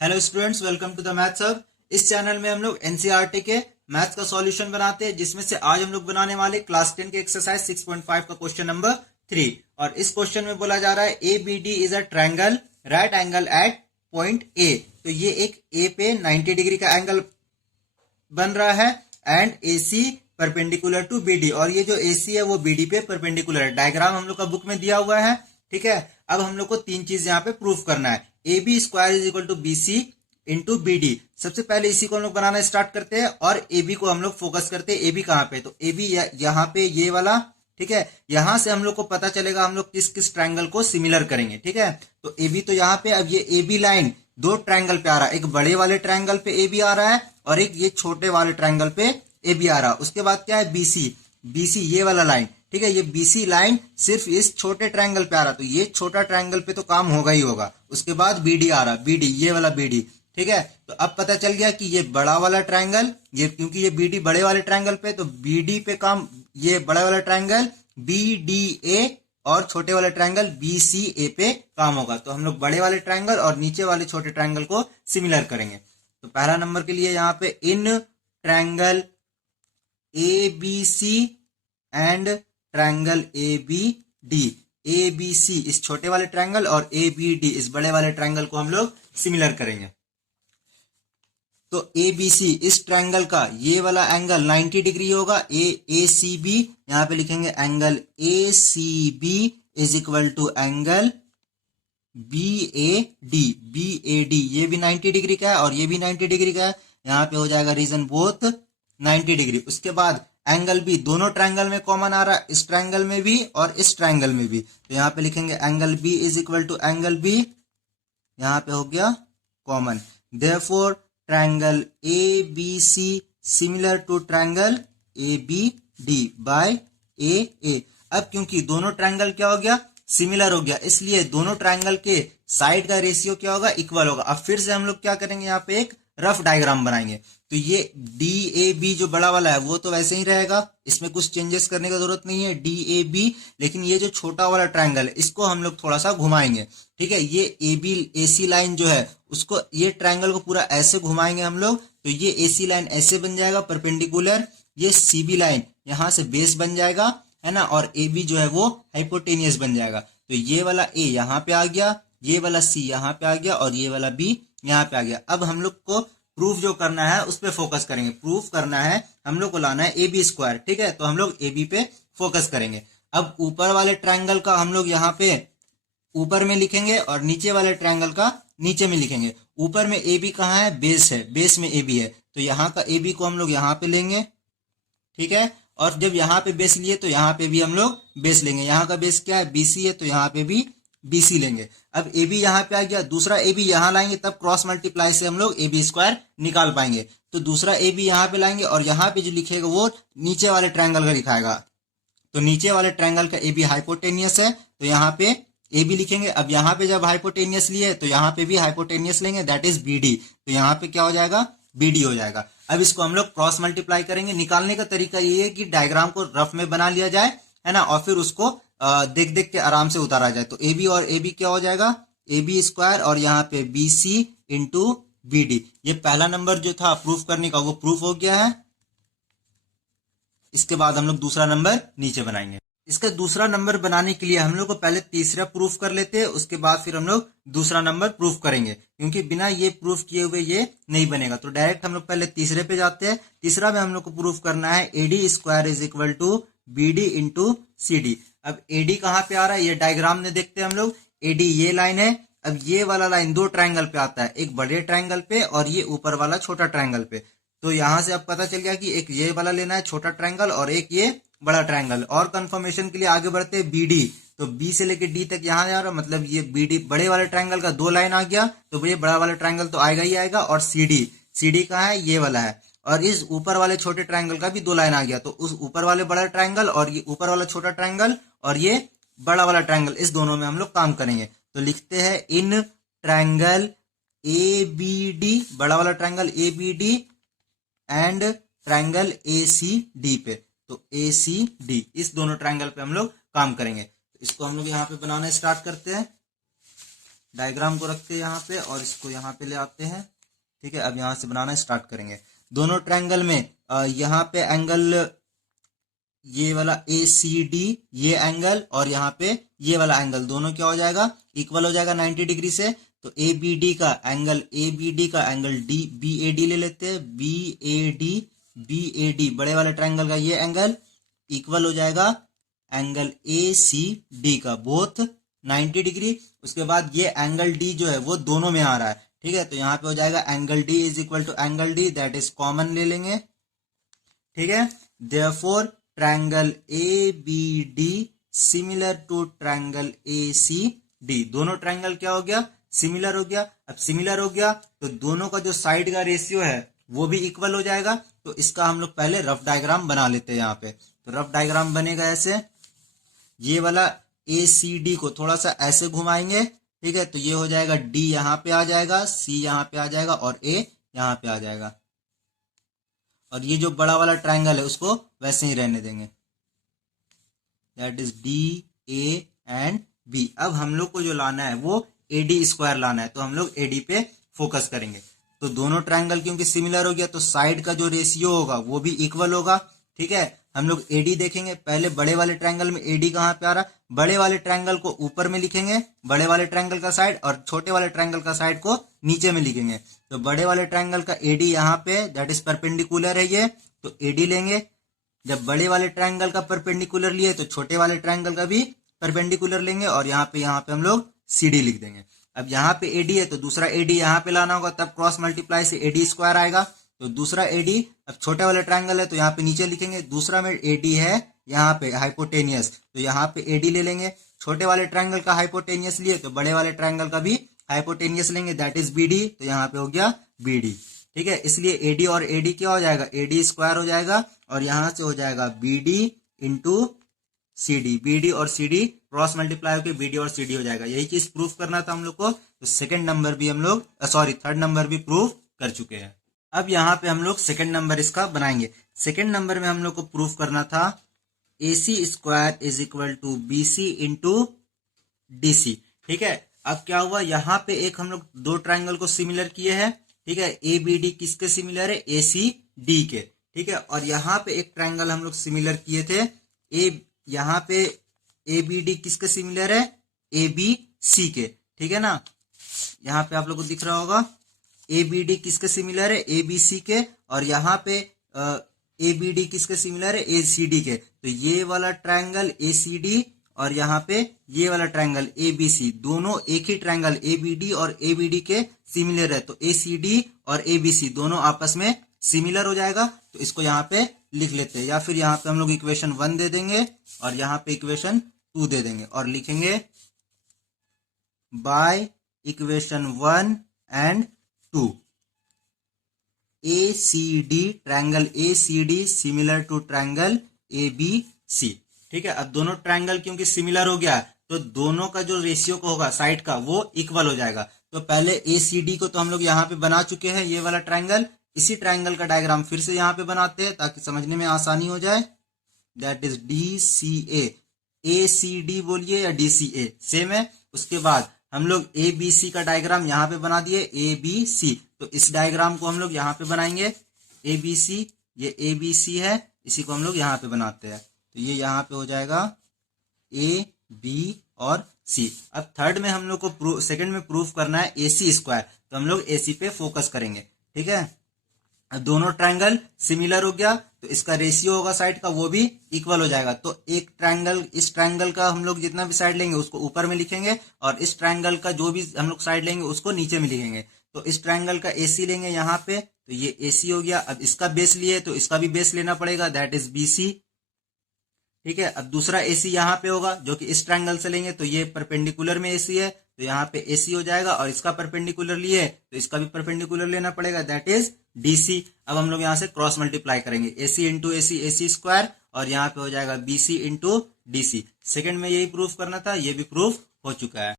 Hello students, welcome to the maths hub. इस channel में हम लोग एनसीईआरटी के मैथ्स का सॉल्यूशन बनाते हैं, जिसमें से आज हम लोग बनाने वाले क्लास 10 के एक्सरसाइज 6.5 का क्वेश्चन नंबर 3। और इस क्वेश्चन में बोला जा रहा है A B D is a triangle right angle at point A. तो ये एक ए पे 90 डिग्री का एंगल बन रहा है and A C perpendicular to B D, और ये जो ए सी है वो बी डी पे परपेंडिकुलर है। डायग्राम हम लोग का बुक में दिया हुआ है, ठीक है। अब हम लोग को तीन चीज यहाँ पे प्रूफ करना है। A B square is equal to B C into B D. सबसे पहले इसी को हम लोग बनाना स्टार्ट करते हैं और ए बी को हम लोग फोकस करते हैं। ए बी कहाँ पे, तो ए बी यहाँ पे ये वाला, ठीक है। यहां से हम लोग को पता चलेगा हम लोग किस किस ट्रायंगल को सिमिलर करेंगे, ठीक है। तो ए बी तो यहाँ पे, अब ये ए बी लाइन दो ट्रायंगल पे आ रहा है। एक बड़े वाले ट्रायंगल पे ए बी आ रहा है और एक ये छोटे वाले ट्रायंगल पे ए बी आ रहा है। उसके बाद क्या है, बीसी। बीसी ये वाला लाइन, ठीक है। ये बीसी लाइन सिर्फ इस छोटे ट्रायंगल पे आ रहा है, तो ये छोटा ट्रायंगल पे तो काम होगा ही होगा। उसके बाद बीडी आ रहा, बीडी ये वाला बीडी, ठीक है। तो अब पता चल गया कि ये बड़ा वाला ट्रायंगल, ये क्योंकि ये बीडी बड़े वाले ट्रायंगल पे, तो बीडी पे काम, ये बड़ा वाला ट्रायंगल बी डी ए और छोटे वाले ट्रायंगल बी सी ए पे काम होगा। तो हम लोग बड़े वाले ट्रायंगल और नीचे वाले छोटे ट्रायंगल को सिमिलर करेंगे। तो पहला नंबर के लिए यहाँ पे in triangle A B C and triangle A B D. A B C इस छोटे वाले ट्रायंगल और ए बी डी इस बड़े वाले ट्रायंगल को हम लोग सिमिलर करेंगे। तो ए बी सी इस ट्रायंगल का ये वाला एंगल 90 डिग्री होगा। ए सी बी यहां पे लिखेंगे angle A C B is equal to angle B A D. B A D ये भी 90 डिग्री का है और ये भी 90 डिग्री का है। यहाँ पे हो जाएगा रीजन बोथ 90 डिग्री। उसके बाद एंगल बी दोनों ट्रायंगल में कॉमन आ रहा है, इस ट्रायंगल में भी और इस ट्रायंगल में भी। तो यहाँ पे लिखेंगे angle B is equal to angle B, यहाँ पे हो गया common. Therefore triangle A B C similar to triangle A B D by A. अब क्योंकि दोनों ट्रायंगल क्या हो गया, सिमिलर हो गया, इसलिए दोनों ट्रायंगल के साइड का रेशियो क्या होगा, इक्वल होगा। अब फिर से हम लोग क्या करेंगे, यहाँ पे एक रफ डायग्राम बनाएंगे। तो ये डी ए बी जो बड़ा वाला है वो तो वैसे ही रहेगा, इसमें कुछ चेंजेस करने की जरूरत नहीं है, डी ए बी। लेकिन ये जो छोटा वाला ट्रायंगल है इसको हम लोग थोड़ा सा घुमाएंगे, ठीक है। ये A B A C line जो है उसको, ये ट्रायंगल को पूरा ऐसे घुमाएंगे हम लोग, तो ये ए सी लाइन ऐसे बन जाएगा परपेंडिकुलर। ये सी बी लाइन यहां से बेस बन जाएगा, है ना, और ए बी जो है वो हाइपोटेनियस बन जाएगा। तो ये वाला ए यहाँ पे आ गया, ये वाला सी यहाँ पे आ गया और ये वाला बी यहाँ पे आ गया। अब हम लोग को प्रूफ जो करना है उस पे फोकस करेंगे। प्रूफ करना है, हम लोग को लाना है ए बी स्क्वायर, ठीक है। तो हम लोग ए बी पे फोकस करेंगे। अब ऊपर वाले ट्रायंगल का हम लोग यहाँ पे ऊपर में लिखेंगे और नीचे वाले ट्रायंगल का नीचे में लिखेंगे। ऊपर में ए बी कहाँ है, बेस है, बेस में ए बी है, तो यहाँ का ए बी को हम लोग यहाँ पे लेंगे, ठीक है। और जब यहाँ पे बेस लिए तो यहाँ पे भी हम लोग बेस लेंगे। यहाँ का बेस क्या है, बीसी है, तो यहाँ पे भी बीसी लेंगे। अब ए बी यहाँ पे आ गया, दूसरा ए बी यहाँ लाएंगे, तब क्रॉस मल्टीप्लाई से हम लोग ए बी स्क्वायर निकाल पाएंगे। तो दूसरा ए बी यहाँ पे लाएंगे और यहाँ पे जो लिखेगा वो नीचे वाले ट्रायंगल का लिखाएगा। तो नीचे वाले ट्रायंगल का ए बी हाइपोटेनियस है, तो यहाँ पे ए बी लिखेंगे। अब यहाँ पे जब हाइपोटेनियस लिए तो यहाँ पे भी हाइपोटेनियस लेंगे, दैट इज बी डी। तो यहाँ पे क्या हो जाएगा, बी डी हो जाएगा। अब इसको हम लोग क्रॉस मल्टीप्लाई करेंगे। निकालने का तरीका ये है कि डायग्राम को रफ में बना लिया जाए, है ना, और फिर उसको देख देख के आराम से उतारा जाए। तो ए बी और ए बी क्या हो जाएगा, ए बी स्क्वायर और यहाँ पे B C into B D. ये पहला नंबर जो था प्रूफ करने का वो प्रूफ हो गया है। इसके बाद हम लोग दूसरा नंबर नीचे बनाएंगे। इसका दूसरा नंबर बनाने के लिए हम लोग को पहले तीसरा प्रूफ कर लेते हैं, उसके बाद फिर हम लोग दूसरा नंबर प्रूफ करेंगे, क्योंकि बिना ये प्रूफ किए हुए ये नहीं बनेगा। तो डायरेक्ट हम लोग पहले तीसरे पे जाते हैं। तीसरा में हम लोग को प्रूफ करना है A D square is equal to B D into C D. अब ए डी कहाँ पे आ रहा है, ये डायग्राम में देखते हैं हम लोग। ए डी ये लाइन है। अब ये वाला लाइन दो ट्रायंगल पे आता है, एक बड़े ट्रायंगल पे और ये ऊपर वाला छोटा ट्रायंगल पे। तो यहां से अब पता चल गया कि एक ये वाला लेना है छोटा ट्रायंगल और एक ये बड़ा ट्रायंगल। और कंफर्मेशन के लिए आगे बढ़ते हैं, बी डी। तो बी से लेके डी तक यहाँ जा रहा है, मतलब ये बी डी बड़े वाले ट्रायंगल का दो लाइन आ गया, तो ये बड़ा वाला ट्रायंगल तो आएगा ही आएगा। और सी डी, सी डी कहाँ है, ये वाला है। और इस ऊपर वाले छोटे ट्रायंगल का भी दो लाइन आ गया, तो उस ऊपर वाले बड़ा ट्रायंगल और ये ऊपर वाला छोटा ट्रायंगल और ये बड़ा वाला ट्रायंगल, इस दोनों में हम लोग काम करेंगे। तो लिखते हैं in triangle A B D, बड़ा वाला triangle A B D and triangle A C D पे। तो ए सी डी इस दोनों ट्रायंगल पे हम लोग काम करेंगे। तो इसको हम लोग यहाँ पे बनाना स्टार्ट करते हैं। डायग्राम को रखते हैं यहाँ पे और इसको यहाँ पे ले आते हैं। ठीक है, अब यहाँ से बनाना स्टार्ट करेंगे। दोनों ट्रायंगल में यहाँ पे एंगल ये वाला ACD ये एंगल और यहाँ पे ये वाला एंगल दोनों क्या हो जाएगा, इक्वल हो जाएगा 90 डिग्री से। तो ABD का एंगल BAD ले लेते हैं। BAD बड़े वाले ट्रायंगल का ये एंगल इक्वल हो जाएगा एंगल ACD का, बोथ 90 डिग्री। उसके बाद ये एंगल D जो है वो दोनों में आ रहा है। ठीक है, तो यहाँ पे हो जाएगा angle D is equal to angle D, that is common ले लेंगे। ठीक है, therefore triangle ABD similar to triangle ACD। दोनों ट्रायंगल क्या हो गया, सिमिलर हो गया। अब सिमिलर हो गया तो दोनों का जो साइड का रेशियो है वो भी इक्वल हो जाएगा। तो इसका हम लोग पहले रफ डायग्राम बना लेते हैं यहाँ पे। तो रफ डायग्राम बनेगा ऐसे, ये वाला ACD को थोड़ा सा ऐसे घुमाएंगे। ठीक है, तो ये हो जाएगा D यहाँ पे आ जाएगा, C यहाँ पे आ जाएगा और A यहाँ पे आ जाएगा। और ये जो बड़ा वाला ट्रायंगल है उसको वैसे ही रहने देंगे, that is DA and B। अब हम लोग को जो लाना है वो AD स्क्वायर लाना है, तो हम लोग AD पे फोकस करेंगे। तो दोनों ट्रायंगल क्योंकि सिमिलर हो गया तो साइड का जो रेशियो होगा वो भी इक्वल होगा। ठीक है, हम लोग AD देखेंगे। पहले बड़े वाले ट्रायंगल में AD कहाँ पे आ रहा है, बड़े वाले ट्रायंगल को ऊपर में लिखेंगे, बड़े वाले ट्रायंगल का साइड, और छोटे वाले ट्रायंगल का साइड को नीचे में लिखेंगे। तो बड़े वाले ट्रायंगल का AD यहाँ पे दैट इज परपेंडिकुलर है ये, तो AD लेंगे। जब बड़े वाले ट्रायंगल का परपेंडिकुलर लिए तो छोटे वाले ट्रायंगल का भी परपेंडिकुलर लेंगे और यहाँ पे हम लोग CD लिख देंगे। अब यहाँ पे AD है तो दूसरा AD यहाँ पे लाना होगा, तब क्रॉस मल्टीप्लाई से AD स्क्वायर आएगा। तो दूसरा AD, अब छोटे वाले ट्रायंगल है तो यहाँ पे नीचे लिखेंगे। दूसरा में AD है यहाँ पे हाइपोटेनियस, तो यहाँ पे AD ले लेंगे। छोटे वाले ट्रायंगल का हाइपोटेनियस लिए तो बड़े वाले ट्रायंगल का भी हाइपोटेनियस लेंगे, दैट इज BD। तो यहाँ पे हो गया BD। ठीक है, इसलिए AD और AD क्या हो जाएगा, AD स्क्वायर हो जाएगा और यहाँ से हो जाएगा BD इंटू CD। BD और CD क्रॉस मल्टीप्लाई होकर BD और CD हो जाएगा। यही चीज प्रूफ करना था हम लोग को। तो सेकंड नंबर भी हम लोग थर्ड नंबर भी प्रूफ कर चुके हैं। अब यहाँ पे हम लोग सेकंड नंबर इसका बनाएंगे। सेकंड नंबर में हम लोग को प्रूफ करना था AC square is equal to BC into DC। ठीक है, अब क्या हुआ, यहाँ पे एक हम लोग दो ट्रायंगल को सिमिलर किए हैं। ठीक है, ABD किसके सिमिलर है, ACD के। ठीक है, और यहाँ पे एक ट्रायंगल हम लोग सिमिलर किए थे, यहाँ पे ABD किसके सिमिलर है, ABC के। ठीक है ना, यहाँ पे आप लोग को दिख रहा होगा ABD किसके सिमिलर है, ABC के, और यहाँ पे ABD किसके सिमिलर है, ACD के। तो ये वाला ट्रायंगल ACD और यहाँ पे ये वाला ट्रायंगल ABC, दोनों एक ही ट्रायंगल ABD और ABD के सिमिलर है। तो ACD और ABC दोनों आपस में सिमिलर हो जाएगा। तो इसको यहाँ पे लिख लेते हैं, या फिर यहाँ पे हम लोग इक्वेशन 1 दे देंगे और यहाँ पे इक्वेशन 2 दे देंगे और लिखेंगे by equation 1 and 2 ACD triangle ACD similar to triangle ABC। ठीक है, अब दोनों ट्रायंगल क्योंकि सिमिलर हो गया तो दोनों का जो रेशियो को होगा साइड का वो इक्वल हो जाएगा। तो पहले ACD को तो हम लोग यहाँ पे बना चुके हैं, ये वाला ट्रायंगल। इसी ट्रायंगल का डायग्राम फिर से यहाँ पे बनाते हैं ताकि समझने में आसानी हो जाए, दैट इज DCA। ACD बोलिए या DCA सेम है। उसके बाद हम लोग ABC का डायग्राम यहाँ पे बना दिए, ABC। तो इस डायग्राम को हम लोग यहाँ पे बनाएंगे ABC, ये ABC है, इसी को हम लोग यहाँ पे बनाते हैं। तो ये यहाँ पे हो जाएगा A, B और C। अब थर्ड में हम लोग को सेकंड में प्रूफ करना है AC स्क्वायर, तो हम लोग AC पे फोकस करेंगे। ठीक है, अब दोनों ट्रायंगल सिमिलर हो गया तो इसका रेशियो होगा साइड का वो भी इक्वल हो जाएगा। तो एक ट्रायंगल, इस ट्रायंगल का हम लोग जितना भी साइड लेंगे उसको ऊपर में लिखेंगे और इस ट्रायंगल का जो भी हम लोग साइड लेंगे उसको नीचे में लिखेंगे। तो इस ट्रायंगल का AC लेंगे यहाँ पे, तो ये AC हो गया। अब इसका बेस लिए तो इसका भी बेस लेना पड़ेगा, दैट इज BC। ठीक है, अब दूसरा AC यहाँ पे होगा जो कि इस ट्रायंगल से लेंगे, तो ये परपेंडिकुलर में AC है तो यहाँ पे AC हो जाएगा, और इसका परपेंडिकुलर लिए तो इसका भी परपेंडिकुलर लेना पड़ेगा, दैट इज DC। अब हम लोग यहाँ से क्रॉस मल्टीप्लाई करेंगे, AC into AC AC square, और यहाँ पे हो जाएगा BC इंटू DC। सेकेंड में यही प्रूफ करना था, ये भी प्रूफ हो चुका है।